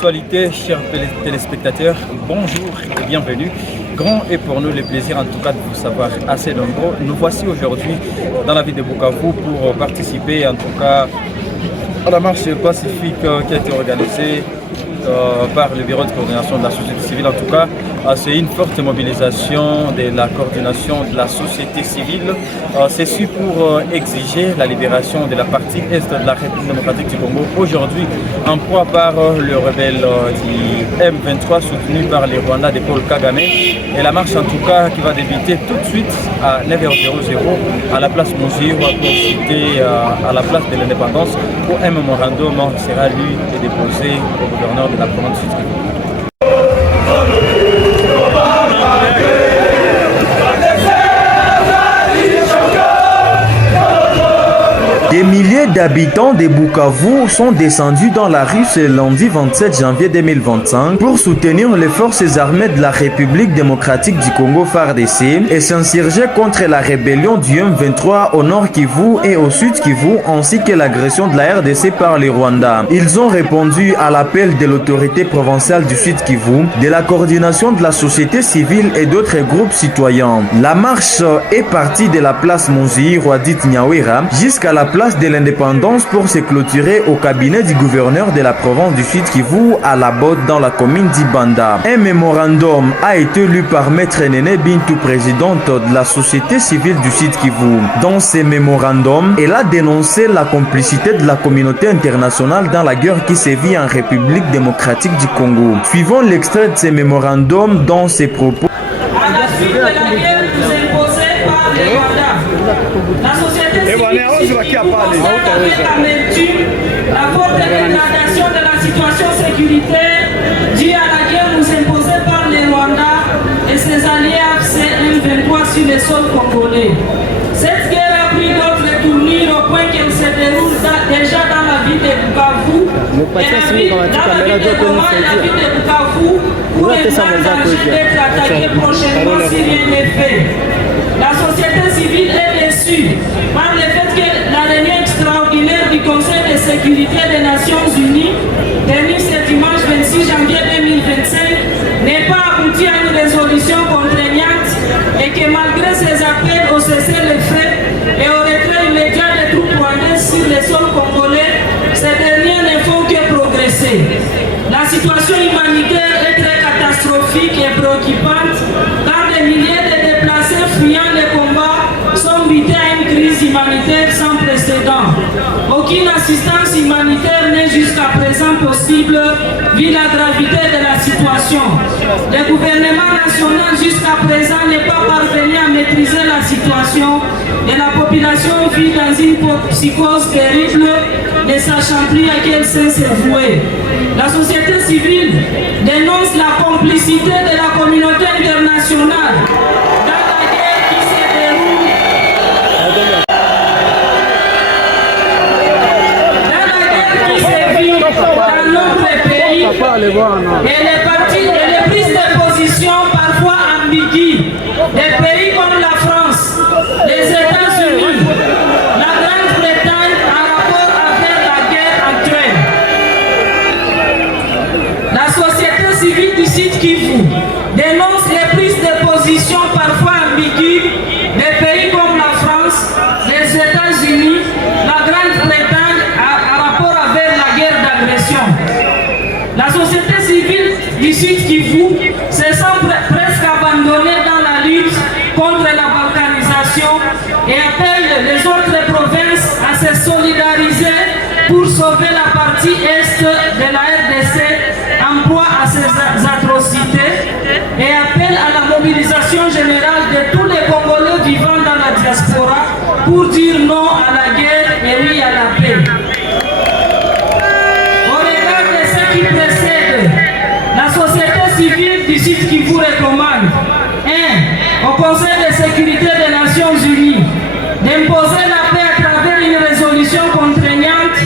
l'actualité, chers téléspectateurs, bonjour et bienvenue. Grand est pour nous le plaisir en tout cas de vous savoir assez nombreux. Nous voici aujourd'hui dans la ville de Bukavu pour participer en tout cas à la marche pacifique qui a été organisée par le bureau de coordination de la société civile. En tout cas, c'est une forte mobilisation de la coordination de la société civile. Ceci pour exiger la libération de la partie est de la République démocratique du Congo, aujourd'hui en proie par le rebelle du M23 soutenu par les Rwandais de Paul Kagame. Et la marche en tout cas qui va débuter tout de suite à 9h00 à la place Mouzir pour citer à la place de l'indépendance où un mémorandum sera lu et déposé au gouverneur de la province du Sud. Des milliers d'habitants de Bukavu sont descendus dans la rue ce lundi 27 janvier 2025 pour soutenir les forces armées de la République démocratique du Congo FARDC et s'insurger contre la rébellion du M23 au nord Kivu et au sud Kivu ainsi que l'agression de la RDC par les Rwandais. Ils ont répondu à l'appel de l'autorité provinciale du sud Kivu, de la coordination de la société civile et d'autres groupes citoyens. La marche est partie de la place Mouzir Wadit Nyawera jusqu'à la place de l'indépendance pour se clôturer au cabinet du gouverneur de la province du Sud Kivu à la Botte dans la commune d'Ibanda. Un mémorandum a été lu par Maître Néné Bintou, présidente de la société civile du Sud Kivu. Dans ce mémorandum, elle a dénoncé la complicité de la communauté internationale dans la guerre qui sévit en République démocratique du Congo. Suivons l'extrait de ce mémorandum dans ses propos. À la suite de la guerre imposée par les Rwandais, la société civile constate avec amertume la forte dégradation de la situation sécuritaire due à la guerre imposée par les Rwandais et ses alliés AFC-M23 sur le sol congolais. Cette guerre a pris d'autres tournures au point qu'elle se déroule déjà dans la ville de Bukavu et la ville de Bukavu pour être en danger d'être attaquée prochainement si rien n'est fait. La société civile est déçue par le fait que la réunion extraordinaire du Conseil de sécurité des Nations Unies, tenue ce dimanche 26 janvier 2025, n'ait pas abouti à une résolution contraignante et que malgré ses appels au cessez-le-feu et au retrait immédiat des troupes rwandaises sur le sol congolais, ces derniers ne font que progresser. La situation humanitaire est très catastrophique et préoccupante car des milliers de déplacés fuyant les combats sont butés à une crise humanitaire sans précédent. Aucune assistance humanitaire n'est jusqu'à présent possible vu la gravité de la situation. Le gouvernement national jusqu'à présent n'est pas parvenu à maîtriser la situation et la population vit dans une psychose terrible, ne sachant plus à quel sens se vouer. La société civile dénonce la complicité de la communauté internationale dans la guerre qui se déroule dans notre pays et les prises de position parfois ambiguës des pays comme la France, les États-Unis, la Grande-Bretagne en rapport avec la guerre actuelle. La société civile du Sud Kivu dénonce les prises de position parfois ambiguës des pays comme la France, les États-Unis, la Grande-Bretagne en rapport avec la guerre d'agression. La société civile du Sud Kivu se sent presque abandonnée dans la lutte contre la balkanisation et appelle les autres provinces à se solidariser pour sauver la partie est de la RDC en proie à ces atrocités et appelle à la mobilisation générale de tous les Congolais vivant dans la diaspora pour dire non à la guerre et oui à la paix. Au regard de ce qui précède, la société civile du Sud Kivu recommande 1. Au Conseil de sécurité des Nations Unies d'imposer la paix à travers une résolution contraignante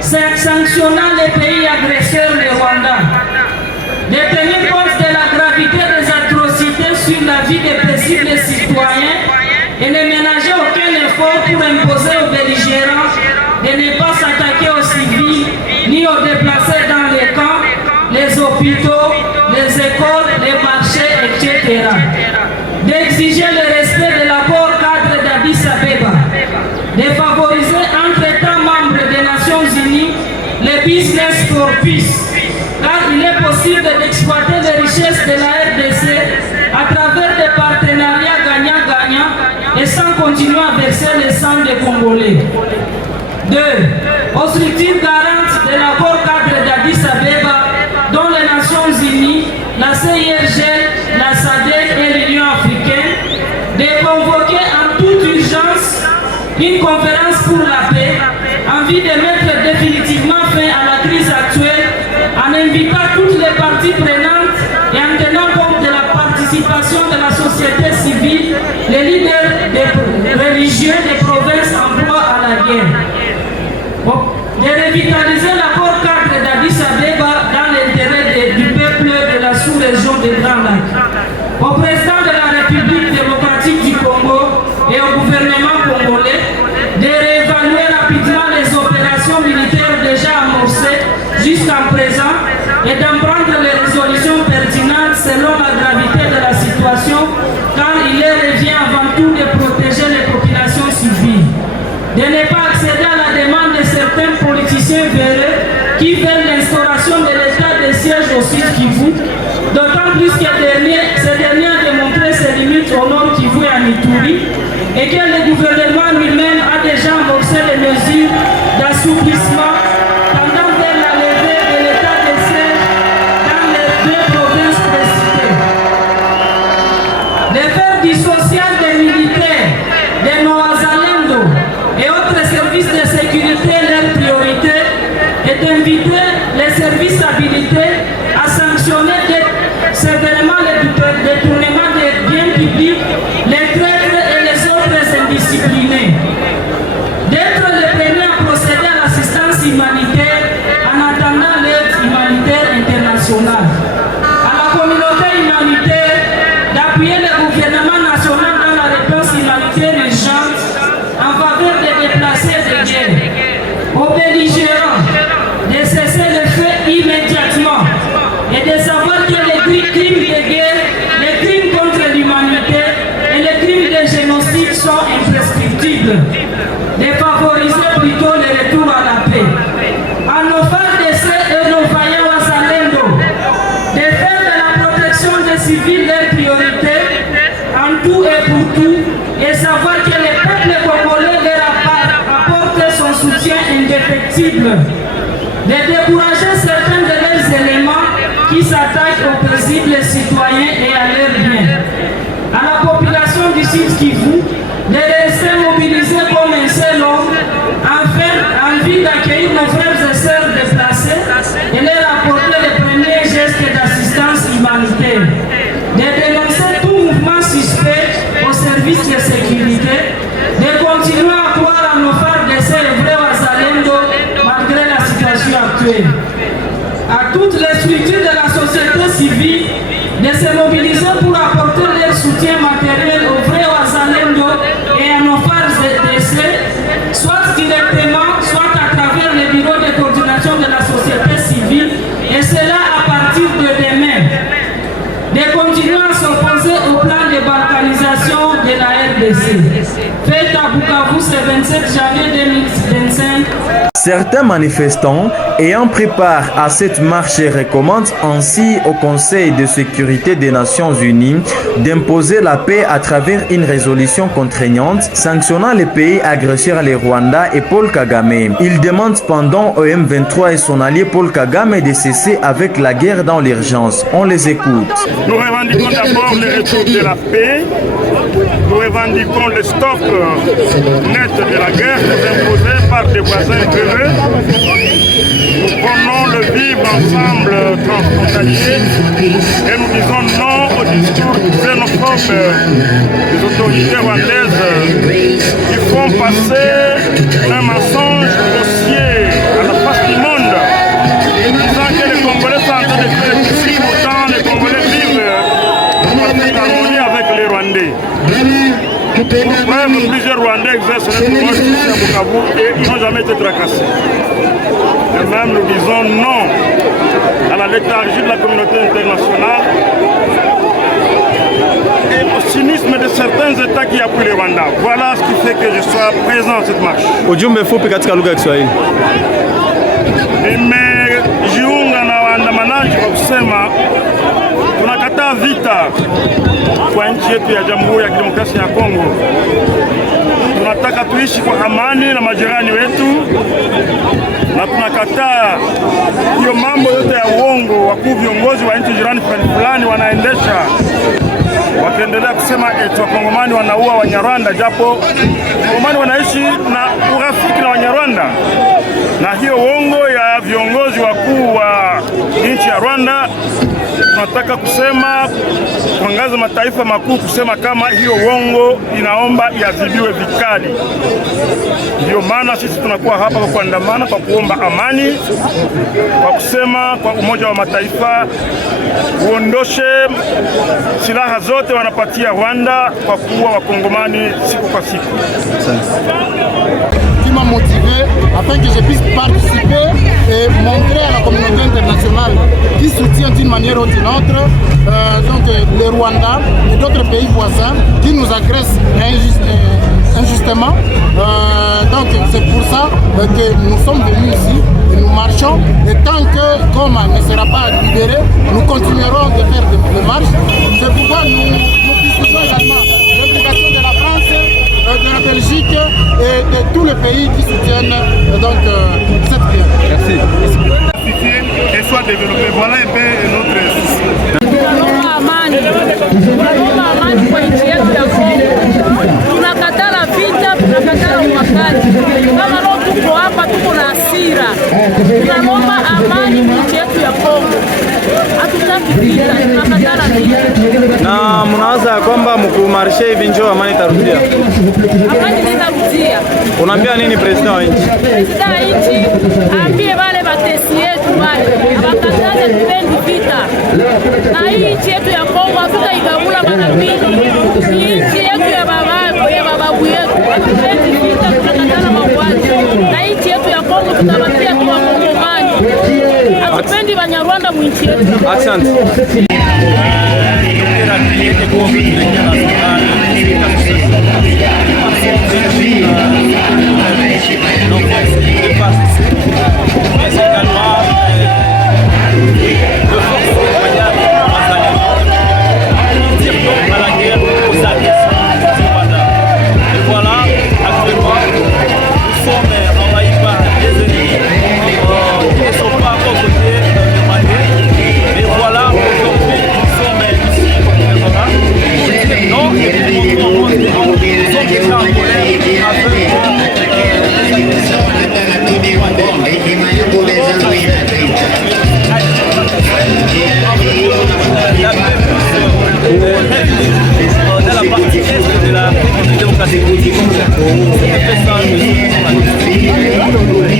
sanctionnant les pays agresseurs, les Rwandais. De tenir compte de la gravité des atrocités sur la vie des paisibles citoyens et ne ménager aucun effort pour imposer aux belligérants de ne pas s'attaquer aux civils ni aux déplacés dans les camps, les hôpitaux, les écoles, les marchés, etc. D'exiger le respect de l'accord cadre d'Addis Abeba, de favoriser entre États membres des Nations Unies les business for peace, car il est possible d'exploiter les richesses de la RDC à travers des partenariats gagnant-gagnant et sans continuer à verser le sang des Congolais. 2. Aux structures garantes de l'accord cadre d'Addis Abeba, dont les Nations Unies, la CIRG, la SADC et l'Union africaine, de convoquer en toute urgence une conférence pour la paix en vue de mettre définitivement fin à la crise actuelle en invitant toutes les parties prenantes et en tenant compte de la participation de la société civile, les leaders des religieux des provinces en proie à la guerre. De revitaliser l'accord cadre d'Addis Abeba dans l'intérêt du peuple de la sous-région des Grands Lacs. Au président de la République démocratique du Congo et au gouvernement congolais de réévaluer rapidement les opérations militaires déjà amorcées jusqu'à présent et d'en prendre les résolutions pertinentes selon la gravité de la situation, car il leur revient avant tout de protéger les populations civiles. De ne pas accéder à la demande de certains politiciens véreux qui veulent l'instauration de l'état de siège au Sud Kivu, d'autant plus que ce dernier a démontré ses limites au Nord Kivu et à Ituri, et que le gouvernement lui-même a déjà amorcé les mesures d'assouplissement tendant vers la levée de l'état de siège dans les deux provinces précitées. De faire dissocier des militaires, des Noazalendo et autres services de sécurité leur priorité et d'inviter les services habilités à sanctionner sévèrement le détournement des biens publics, les traîtres et les autres indisciplinés. D'être les premiers à procéder à l'assistance humanitaire en attendant l'aide humanitaire internationale. À la communauté humanitaire d'appuyer le gouvernement national dans la réponse humanitaire urgente en faveur des déplacés de guerre. Aux belligérants de cesser le feu immédiatement et de savoir que les crimes de guerre, les crimes contre l'humanité et les crimes de génocide sont imprescriptibles. De favoriser plutôt le retour à la paix. À nos FARDC et nos vaillants Wazalendo, de faire de la protection des civils leur priorité en tout et pour tout, et savoir que le peuple congolais leur apporte son soutien indéfectible. De décourager certains de leurs éléments qui s'attaquent aux paisibles citoyens et à leurs biens. À la population du Sud Kivu, de rester mobilisés comme un seul homme, en vue d'accueillir nos frères et sœurs déplacés et leur apporter les premiers gestes d'assistance humanitaire. De dénoncer tout mouvement suspect au service de sécurité, de continuer à croire à nos FARDC et vrais Wazalendo malgré la situation actuelle. À toutes les structures de la société civile de se mobiliser pour apporter leur soutien matériel aux vrais Wazalendo et à nos FARDC, soit directement, soit à travers les bureaux de coordination de la société civile, et cela à partir de demain. De continuer à s'opposer au plan de balkanisation de la RDC. Fait à Bukavu ce 27 janvier 2025. Certains manifestants ayant pris part à cette marche recommandent ainsi au Conseil de sécurité des Nations Unies d'imposer la paix à travers une résolution contraignante sanctionnant les pays agresseurs, les Rwanda et Paul Kagame. Ils demandent cependant au M23 et son allié Paul Kagame de cesser avec la guerre dans l'urgence. On les écoute. Nous revendiquons d'abord le retour de la paix. Nous revendiquons le stop net de la guerre imposée par des voisins heureux. Nous prenons le vivre ensemble transfrontalier et nous disons non au discours xénophobe des autorités rwandaises qui font passer un mensonge grossier à la face du monde, disant que les Congolais sont en train de faire ici, pourtant les Congolais vivent en parfaite harmonie avec les Rwandais. Pour preuve, plusieurs Rwandais exercent leur droit ici à Bukavu et ils n'ont jamais été tracassés. Et même nous disons non à la élargie de la communauté internationale et au cynisme de certains États qui appuient le Rwanda. Voilà ce qui fait que je sois présent à cette marche. Ujumbe fupi katika lugha ya Kiswahili. Nimejiunga na waandamanaji kwa kusema tunakataa vita kwa nchi yetu ya Jamhuri ya Kidemokrasia ya Kongo. Tunataka tuishi kwa amani na majirani wetu, na tunakataa hiyo mambo yote ya uongo wakuu viongozi wa nchi jirani fulani wanaendesha, wakiendelea kusema eti Wakongomani wanaua Wanyarwanda, japo Wakongomani wanaishi na urafiki na Wanyarwanda. Na hiyo uongo ya viongozi wakuu wa nchi ya Rwanda tunataka kusema kuangaza mataifa makuu kusema kama hiyo uongo inaomba iadhibiwe vikali. Ndio maana sisi tunakuwa hapa kwa kuandamana, kwa kuomba amani, kwa kusema kwa Umoja wa Mataifa uondoshe silaha zote wanapatia Rwanda kwa kuua Wakongomani siku kwa siku. Qui m'a motivé afin que je puisse participer et montrer à la communauté internationale qui soutient d'une manière ou d'une autre donc le Rwanda et d'autres pays voisins qui nous agressent injustement. Donc c'est pour ça que nous sommes venus ici et nous marchons, et tant que Goma ne sera pas libéré, nous continuerons de faire des marches. C'est pourquoi nous discutons également l'implication de la France, de la Belgique et de tous les pays qui soutiennent donc cette guerre. Merci. Et soit développé. Voilà un peu notre souci. Tunaomba amani kwa nchi yetu ya Kongo. Tunakatala vita, tunakatala umakali. Kama leo tuko hapa, tuko na hasira. Tunaomba amani kwa nchi yetu ya Kongo. Hatutaki vita, tunakatala vita. Na mnawaza kwamba mkumarshe hivi njoo amani tarudia? Amani itarudia. Unaambia nini president wa nchi? President wa nchi ambie wale batesi yetu wale abakataze tupendi vita. Na hii nchi yetu ya Kongo hatutaigabula mara mbili. Hii nchi yetu ya bababu yetu. Hatupendi vita, tunakatala mauaji. Na nchi yetu ya Kongo tutabakia tu Wakongomani. Hatupendi Banyarwanda mu nchi yetu. Asante.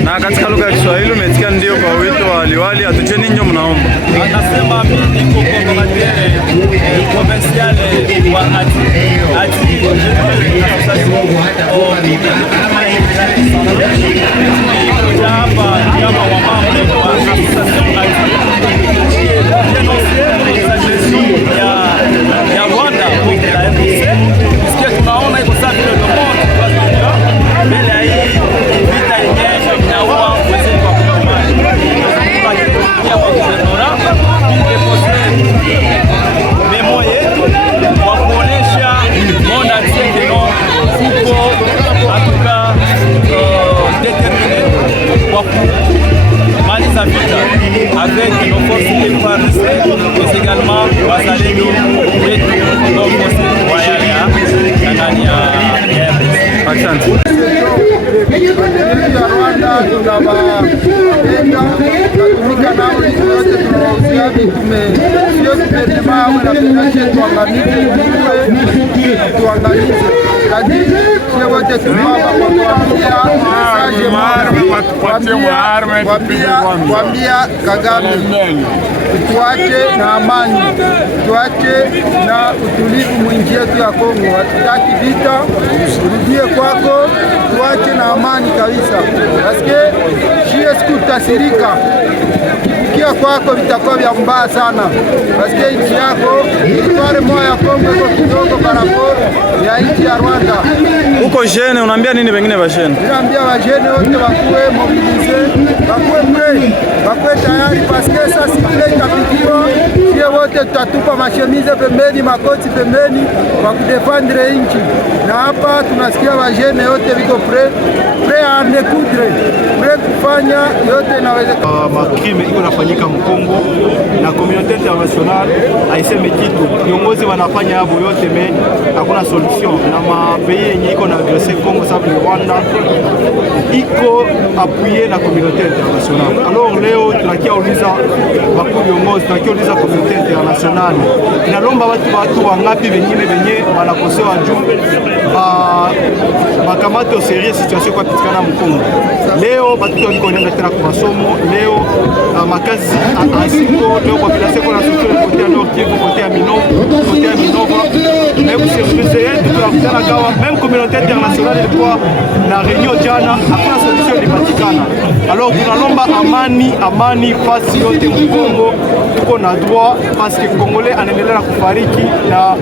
Na katika lugha ya Kiswahili umesikia ndio kwa wito wa liwali, atucheni ndio mnaomba. Anasema mimi niko coordinateur provincial wa avec nos forces FARDC, mais également wazalendo wetu ndani ya Asante. Rwanda tunawapenda, tunatumika nao yote, tunawauzia vitume sio kupendema au na tunache tuangalize lakini sio wote tunawapa kuambia Kagame tuache na amani, tuache na utulivu mwingi yetu ya Kongo. Hatutaki vita, urudie kwako, tuache na amani kabisa. Paske tutasirika. Kia kwako vitakuwa vya mbaya sana, paske nchi yako itware moya ya Kongo iko kidogo barabara ya nchi ya Rwanda. Uko jene, unaambia nini wengine wa jene? Ninaambia wa jene wote wakuwe mobilize, wakuwe pre, wakuwe tayari, paske sasa siku itapigiwa, sie wote tutatupa mashemize pembeni, makoti pembeni kwa kudefendre nchi. Na hapa tunasikia wa jene wote viko pre a nekudre, pre kufanya yote inawezekana. Makrime iko nafanyika Mkongo na communauté internationale haiseme kitu. Viongozi wanafanya hapo yote me hakuna solution, na mapays yenye iko na agresse Kongo sababu Rwanda iko appuyé na communauté internationale. Alors leo tunakia uliza wakuu viongozi, tunakia uliza communauté internationale inalomba watu wangapi wengine wenye wanakosewa juu bakamate au sérieux situation kwa pitikana Mkongo. Leo batu wako nenda tena kwa masomo, leo makazi asiko, leo population kwa solution côté à Nord Kivu, côté à Minova. Mais vous surprisez yetu tunakutana kawa même communauté internationale ilikuwa na réunion jana, hakuna solution ilipatikana. Alors tunalomba amani fasi yote Mkongo, tuko na droit parce que Congolais anaendelea kufariki na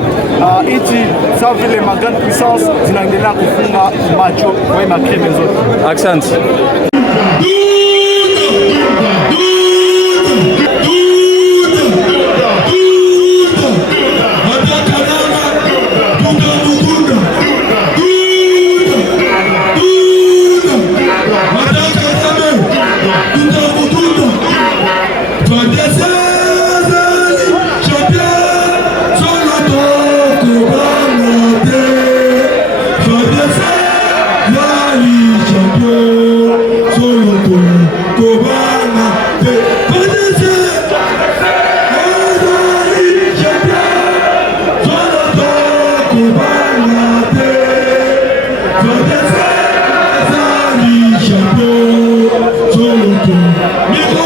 nchi sawa vile ma grande puissance zinaendelea kufunga macho kwa makrime zote. Asante. Micro